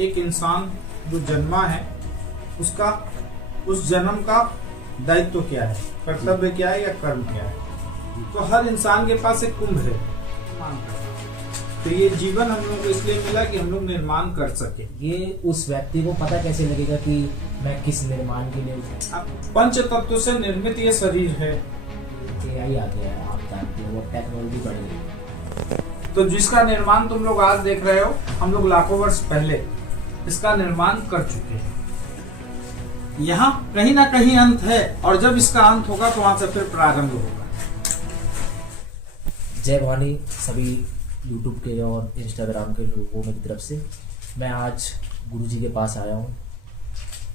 एक इंसान जो जन्मा है उसका उस जन्म का दायित्व क्या है, कर्तव्य क्या है या कर्म क्या है। तो हर इंसान के पास एक कुंभ है निर्माण करना। तो ये जीवन हम लोग को इसलिए मिला कि हम लोग निर्माण कर सके। ये उस व्यक्ति को पता कैसे लगेगा कि मैं किस निर्माण के लिए पंच तत्व से निर्मित ये शरीर है। AI आ गया है, आप जानते हो, वो टेक्नोलॉजी बढ़ गई। तो जिसका निर्माण तुम लोग आज देख रहे हो, हम लोग लाखों वर्ष पहले इसका निर्माण कर चुके हैं। यहाँ कहीं ना कहीं अंत है और जब इसका अंत होगा तो वहां से फिर प्रारंभ होगा। जय भवानी सभी YouTube के और Instagram के लोगों की तरफ से। मैं आज गुरुजी के पास आया हूँ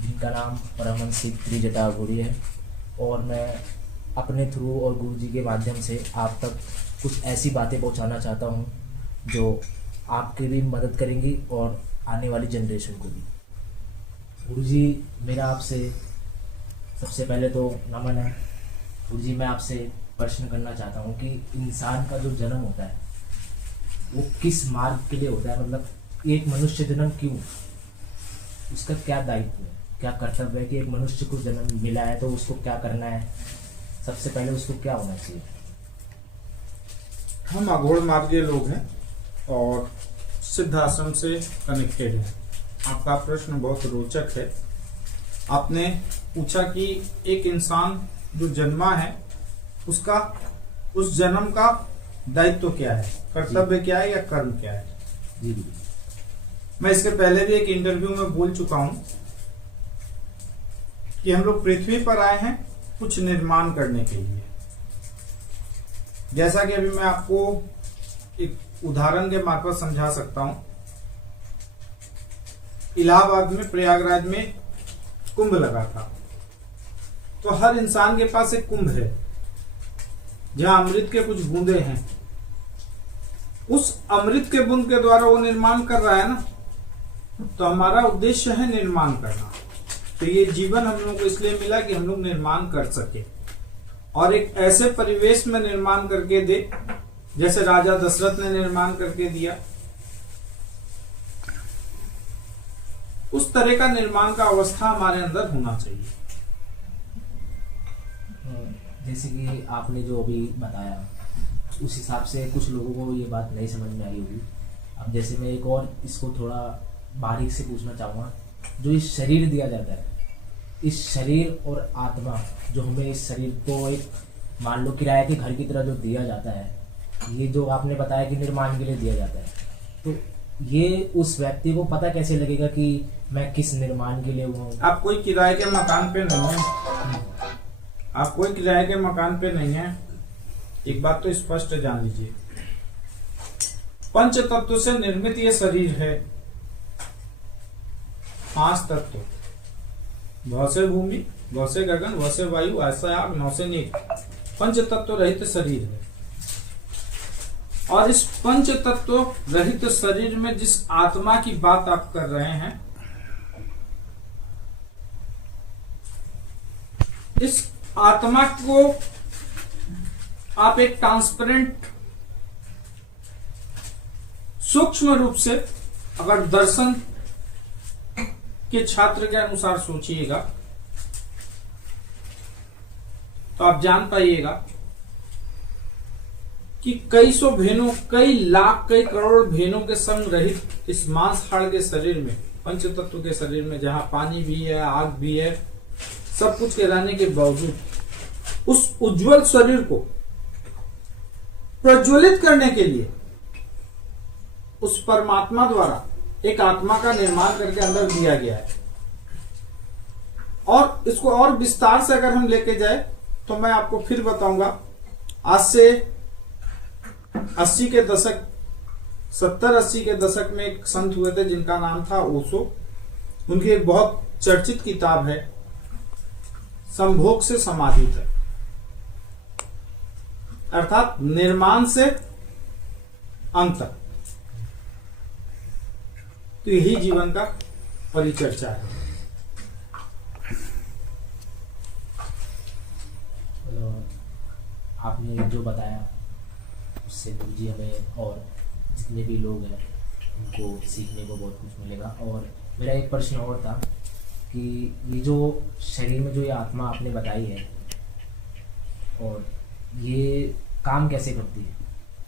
जिनका नाम परमहंस त्रिजटा अघोरी है, और मैं अपने थ्रू और गुरुजी के माध्यम से आप तक कुछ ऐसी बातें पहुँचाना चाहता हूँ जो आपकी भी मदद करेंगी और आने वाली जनरेशन को भी। गुरुजी, मेरा आपसे सबसे पहले तो नमन है। गुरुजी, मैं आपसे प्रश्न करना चाहता हूँ कि इंसान का जो जन्म होता है वो किस मार्ग के लिए होता है, मतलब एक मनुष्य जन्म क्यों, उसका क्या दायित्व है, क्या कर्तव्य है कि एक मनुष्य को जन्म मिला है तो उसको क्या करना है, सबसे पहले उसको क्या होना चाहिए। हम अघोर मार्गीय लोग हैं और सिद्ध आश्रम से कनेक्टेड हैं। आपका प्रश्न बहुत रोचक है। आपने पूछा कि एक इंसान जो जन्मा है उसका उस जन्म का दायित्व क्या है, कर्तव्य क्या है या कर्म क्या है। जी। मैं इसके पहले भी एक इंटरव्यू में बोल चुका हूं कि हम लोग पृथ्वी पर आए हैं कुछ निर्माण करने के लिए। जैसा कि अभी मैं आपको एक उदाहरण के मार्फत समझा सकता हूं। इलाहाबाद में, प्रयागराज में कुंभ लगा था। तो हर इंसान के पास एक कुंभ है जहां अमृत के कुछ बूंदे हैं। उस अमृत के बूंद के द्वारा वो निर्माण कर रहा है ना, तो हमारा उद्देश्य है निर्माण करना। तो ये जीवन हम लोगों को इसलिए मिला कि हम लोग निर्माण कर सके और एक ऐसे परिवेश में निर्माण करके दे जैसे राजा दशरथ ने निर्माण करके दिया। उस तरह का निर्माण का अवस्था हमारे अंदर होना चाहिए। जैसे कि आपने जो अभी बताया उस हिसाब से कुछ लोगों को ये बात नहीं समझ में आई होगी। अब जैसे मैं एक और इसको थोड़ा बारीक से पूछना चाहूँगा, जो इस शरीर दिया जाता है, इस शरीर और आत्मा जो हमें इस शरीर को एक मान लो किराए के घर की तरह जो दिया जाता है, ये जो आपने बताया कि निर्माण के लिए दिया जाता है, तो ये उस व्यक्ति को पता कैसे लगेगा कि मैं किस निर्माण के लिए हूँ। आप कोई किराए के मकान पे नहीं है, आप कोई किराए के मकान पे नहीं है। एक बात तो स्पष्ट जान लीजिए, पंच तत्व से निर्मित ये शरीर है। 5 तत्व, भौ से भूमि, भौ से गगन, भौ से वायु, ऐसा आग, नौ से नील, पंच तत्व रहित शरीर है। और इस पंच तत्व रहित शरीर में जिस आत्मा की बात आप कर रहे हैं, इस आत्मा को आप एक ट्रांसपेरेंट सूक्ष्म रूप से अगर दर्शन के छात्र के अनुसार सोचिएगा तो आप जान पाइएगा कि कई सौ भेनों, कई लाख, कई करोड़ भेनों के संग रहित इस मांस हाड़ के शरीर में, पंच तत्व के शरीर में, जहां पानी भी है, आग भी है, सब कुछ के रहने के बावजूद उस उज्जवल शरीर को प्रज्वलित करने के लिए उस परमात्मा द्वारा एक आत्मा का निर्माण करके अंदर दिया गया है। और इसको और विस्तार से अगर हम लेके जाए तो मैं आपको फिर बताऊंगा। आज से 80 के दशक, 70-80 के दशक में एक संत हुए थे जिनका नाम था ओशो। उनकी एक बहुत चर्चित किताब है संभोग से समाधि तक, अर्थात निर्माण से अंत तक। तो यही जीवन का परिचर्चा है। आपने जो बताया उससे गुरुजी हमें और जितने भी लोग हैं उनको सीखने को बहुत कुछ मिलेगा। और मेरा एक प्रश्न और था कि ये जो शरीर में जो ये आत्मा आपने बताई है, और ये काम कैसे करती है,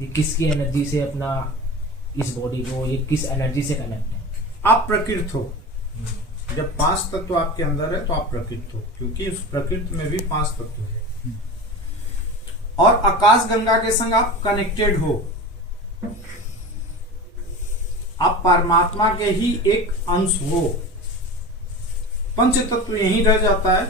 ये किसकी एनर्जी से अपना इस बॉडी को, ये किस एनर्जी से कनेक्ट है? आप प्रकृत हो। जब 5 तत्व आपके अंदर है तो आप प्रकृत हो, क्योंकि उस प्रकृति में भी 5 तत्व है। और आकाश गंगा के संग आप कनेक्टेड हो। आप परमात्मा के ही एक अंश हो। पंच तत्व यहीं रह जाता है,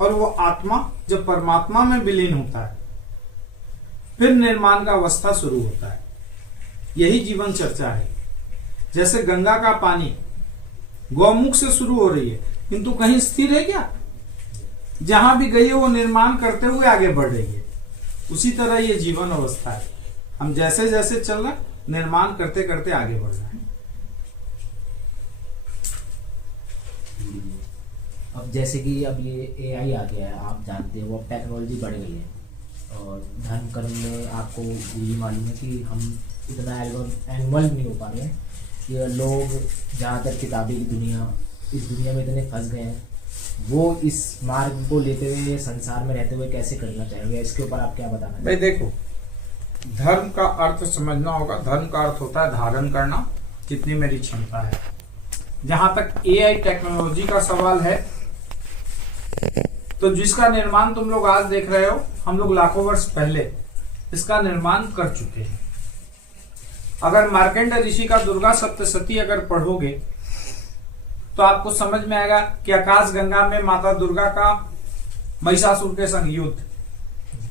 और वो आत्मा जब परमात्मा में विलीन होता है फिर निर्माण का अवस्था शुरू होता है। यही जीवन चर्चा है। जैसे गंगा का पानी गौमुख से शुरू हो रही है, किंतु कहीं स्थिर है क्या? जहां भी गई है वो निर्माण करते हुए आगे बढ़ रही है। उसी तरह ये जीवन अवस्था है। हम जैसे जैसे चल रहे, निर्माण करते करते आगे बढ़ रहे हैं। अब जैसे कि अब ये AI आ गया है, आप जानते हो, अब टेक्नोलॉजी बढ़ गई है, और धर्म कर्म में आपको ये मालूम है कि हम इतना इन्वॉल्व नहीं हो पा रहे हैं कि लोग ज़्यादातर किताबी दुनिया, इस दुनिया में इतने फंस गए हैं, वो इस मार्ग को लेते हुए संसार में रहते हुए कैसे करना चाहेंगे? इसके ऊपर आप क्या बताना भाई देखो, धर्म का अर्थ समझना होगा। धर्म का अर्थ होता है धारण करना, कितनी मेरी क्षमता है। जहां तक AI टेक्नोलॉजी का सवाल है, तो जिसका निर्माण तुम लोग आज देख रहे हो, हम लोग लाखों वर्ष पहले इसका निर्माण कर चुके हैं। अगर मार्कंडेय ऋषि का दुर्गा सप्तशती अगर पढ़ोगे तो आपको समझ में आएगा कि आकाश गंगा में माता दुर्गा का महिषासुर के संग युद्ध,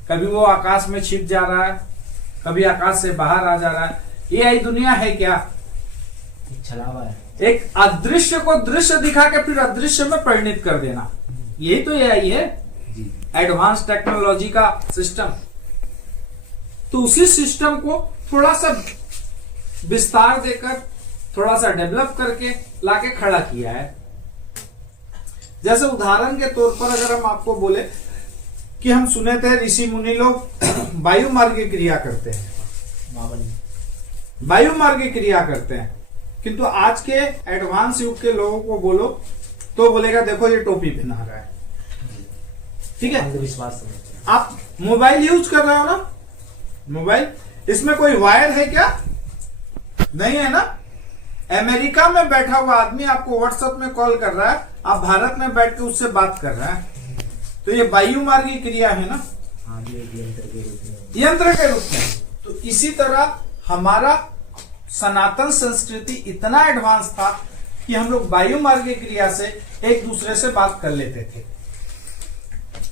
कभी वो आकाश में छिप जा रहा है, कभी आकाश से बाहर आ जा रहा है। ये आई दुनिया है क्या? छलावा है। एक अदृश्य को दृश्य दिखा के फिर अदृश्य में परिणित कर देना, यही तो ये आई है एडवांस टेक्नोलॉजी का सिस्टम। तो उसी सिस्टम को थोड़ा सा विस्तार देकर, थोड़ा सा डेवलप करके लाके खड़ा किया है। जैसे उदाहरण के तौर पर अगर हम आपको बोले कि हम सुने थे ऋषि मुनि लोग वायु मार्ग की क्रिया करते हैं, वायु मार्ग की क्रिया करते हैं, किंतु आज के एडवांस युग के लोगों को बोलो तो बोलेगा देखो ये टोपी पहना रहा है। ठीक है, अंधविश्वास। आप मोबाइल यूज कर रहे हो ना, मोबाइल, इसमें कोई वायर है क्या? नहीं है ना। अमेरिका में बैठा हुआ आदमी आपको व्हाट्सएप में कॉल कर रहा है, आप भारत में बैठ के उससे बात कर रहे हैं, तो ये वायु मार्ग की क्रिया है ना, यंत्र के रूप में। तो इसी तरह हमारा सनातन संस्कृति इतना एडवांस था कि हम लोग वायु मार्ग की क्रिया से एक दूसरे से बात कर लेते थे,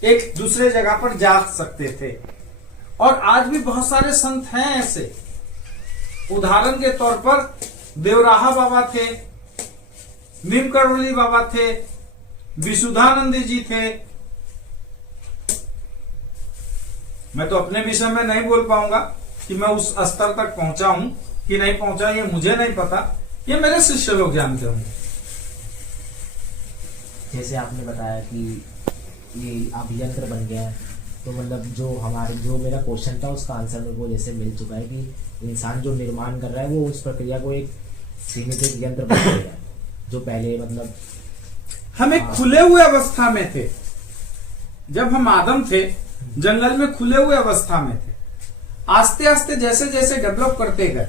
एक दूसरे जगह पर जा सकते थे। और आज भी बहुत सारे संत हैं ऐसे। उदाहरण के तौर पर देवराहा बाबा थे, नीम करौली बाबा थे, विशुद्धानंद जी थे। मैं तो अपने विषय में नहीं बोल पाऊंगा कि मैं उस स्तर तक पहुंचा हूं कि नहीं पहुंचा, ये मुझे नहीं पता, ये मेरे शिष्य लोग जानते होंगे। जैसे आपने बताया कि ये अब यंत्र बन गया है, तो मतलब जो मेरा क्वेश्चन था उसका आंसर मेरे को जैसे मिल चुका है कि इंसान जो निर्माण कर रहा है वो उस प्रक्रिया को एक सीमित यंत्र बन गया है, जो पहले मतलब हम एक खुले हुए अवस्था में थे। जब हम आदम थे जंगल में खुले हुए अवस्था में थे, आस्ते आस्ते जैसे जैसे डेवलप करते गए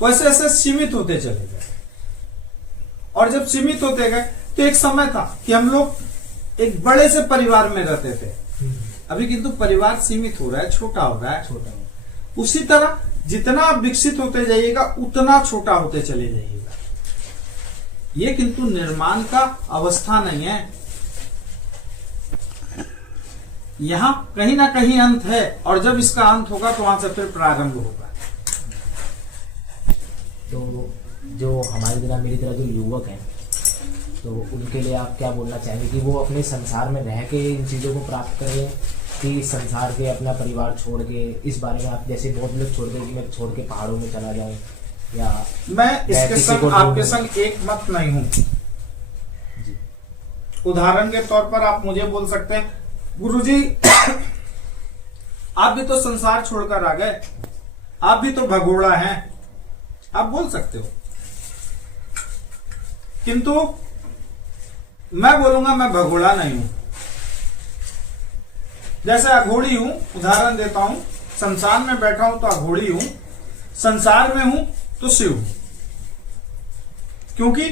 वैसे वैसे सीमित होते चले गए। और जब सीमित होते गए तो एक समय था कि हम लोग एक बड़े से परिवार में रहते थे। अभी किंतु परिवार सीमित हो रहा है, छोटा हो रहा है। उसी तरह जितना आप विकसित होते जाइएगा उतना छोटा होते चले जाइएगा। ये किंतु निर्माण का अवस्था नहीं है, यहां कहीं ना कहीं अंत है, और जब इसका अंत होगा तो वहां से फिर प्रारंभ होगा। तो जो हमारी तरह, मेरी तरह जो युवक हैं, तो उनके लिए आप क्या बोलना चाहेंगे कि वो अपने संसार में रह के इन चीज़ों को प्राप्त करें, कि संसार के अपना परिवार छोड़ के, इस बारे में आप जैसे बहुत लोग छोड़ दें कि मैं छोड़ के पहाड़ों में चला जाऊं, या मैं इसके संग आपके संग एक मत नहीं हूं। उदाहरण के तौर पर आप मुझे बोल सकते हैं गुरुजी आप भी तो संसार छोड़कर आ गए, आप भी तो भगोड़ा हैं, आप बोल सकते हो, किंतु मैं बोलूंगा मैं भगोड़ा नहीं हूं। जैसे अघोड़ी हूं, उदाहरण देता हूं, संसार में बैठा हूं तो अघोड़ी हूं, संसार में हूं तो शिव हूं। क्योंकि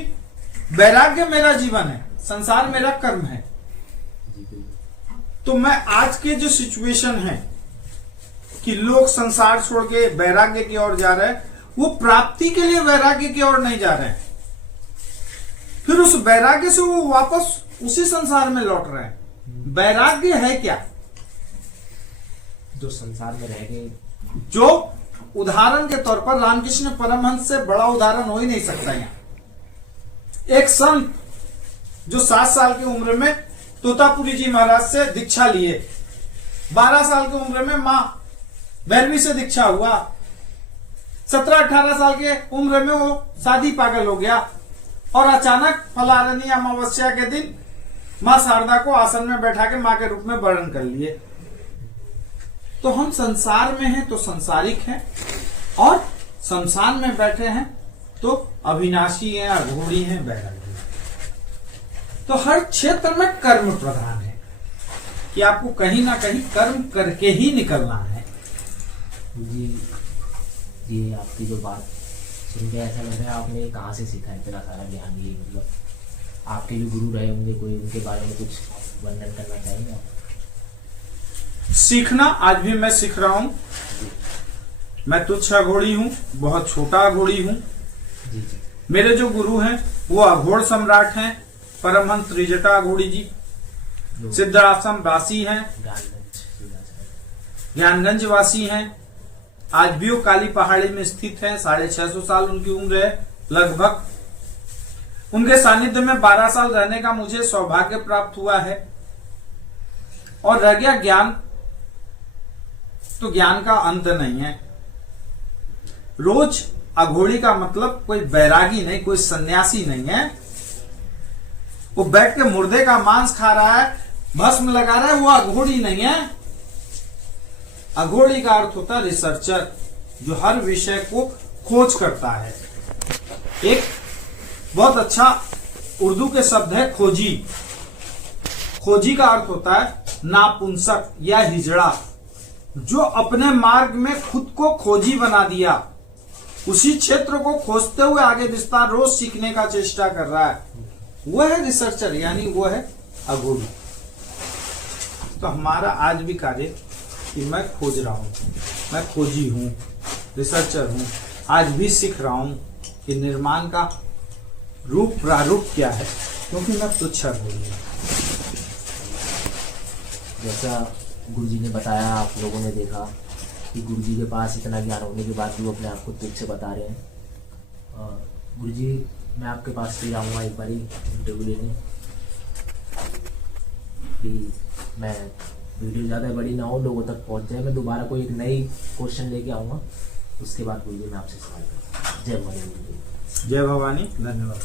वैराग्य मेरा जीवन है, संसार मेरा कर्म है। तो मैं आज के जो सिचुएशन है कि लोग संसार छोड़ के वैराग्य की ओर जा रहे हैं, वो प्राप्ति के लिए वैराग्य की ओर नहीं जा रहे हैं, फिर उस वैराग्य से वो वापस उसी संसार में लौट रहे हैं। वैराग्य है क्या? जो संसार में रह गए, जो उदाहरण के तौर पर रामकृष्ण परमहंस से बड़ा उदाहरण हो ही नहीं सकता। यहाँ एक संत जो 7 साल की उम्र में तोतापुरी जी महाराज से दीक्षा लिए, 12 साल की उम्र में मां भैरवी से दीक्षा हुआ, 17-18 साल के उम्र में वो शादी पागल हो गया और अचानक फलारनी अमावस्या के दिन मां शारदा को आसन में बैठा के मां के रूप में वर्ण कर लिए। तो हम संसार में हैं तो संसारिक हैं, और संसार में बैठे हैं तो अविनाशी हैं, अघोरी हैं, वैरागी। तो हर क्षेत्र में कर्म प्रधान है कि आपको कहीं ना कहीं कर्म करके ही निकलना है। जी, ये आपकी जो बात सुन के ऐसा लग रहा है आपने कहाँ से सीखा है इतना सारा ज्ञान? ये मतलब आपके जो गुरु रहे होंगे कोई, उनके बारे में कुछ वर्णन करना चाहेंगे आप? सीखना आज भी मैं सीख रहा हूं। मैं तुच्छ अघोड़ी हूं, बहुत छोटा अघोड़ी हूं। जी जी। मेरे जो गुरु हैं वो अघोड़ सम्राट हैं, परमहंस त्रिजटा अघोड़ी जी, सिद्धाश्रम वासी हैं, ज्ञानगंज वासी हैं। आज भी वो काली पहाड़ी में स्थित है, 650 साल उनकी उम्र है लगभग। उनके सानिध्य में 12 साल रहने का मुझे सौभाग्य प्राप्त हुआ है। और रह गया ज्ञान, तो ज्ञान का अंत नहीं है। रोज अघोड़ी का मतलब कोई बैरागी नहीं, कोई सन्यासी नहीं है। वो बैठ के मुर्दे का मांस खा रहा है, भस्म लगा रहा है, वो अघोड़ी नहीं है। अघोड़ी का अर्थ होता है रिसर्चर, जो हर विषय को खोज करता है। एक बहुत अच्छा उर्दू के शब्द है खोजी। खोजी का अर्थ होता है नापुंसक या हिजड़ा, जो अपने मार्ग में खुद को खोजी बना दिया, उसी क्षेत्र को खोजते हुए आगे विस्तार रोज सीखने का चेष्टा कर रहा है, वह है रिसर्चर, यानी वो है अघोरी। तो हमारा आज भी कार्य कि मैं खोज रहा हूं, मैं खोजी हूं, रिसर्चर हूं। आज भी सीख रहा हूं कि निर्माण का रूप प्रारूप क्या है, क्योंकि मैं तुच्छ अघोरी हूं। जैसा गुरुजी ने बताया, आप लोगों ने देखा कि गुरुजी के पास इतना ज्ञान होने के बाद भी वो अपने आप को तुच्छ बता रहे हैं। गुरुजी, मैं आपके पास फिर आऊँगा एक बारी इंटरव्यू लेने, कि मैं वीडियो ज़्यादा बड़ी ना हो, लोगों तक पहुँच जाए। मैं दोबारा कोई एक नई क्वेश्चन लेके आऊँगा, उसके बाद गुरुजी मैं आपसे सवाल करूँगा। जय भवानी। जय भवानी, धन्यवाद।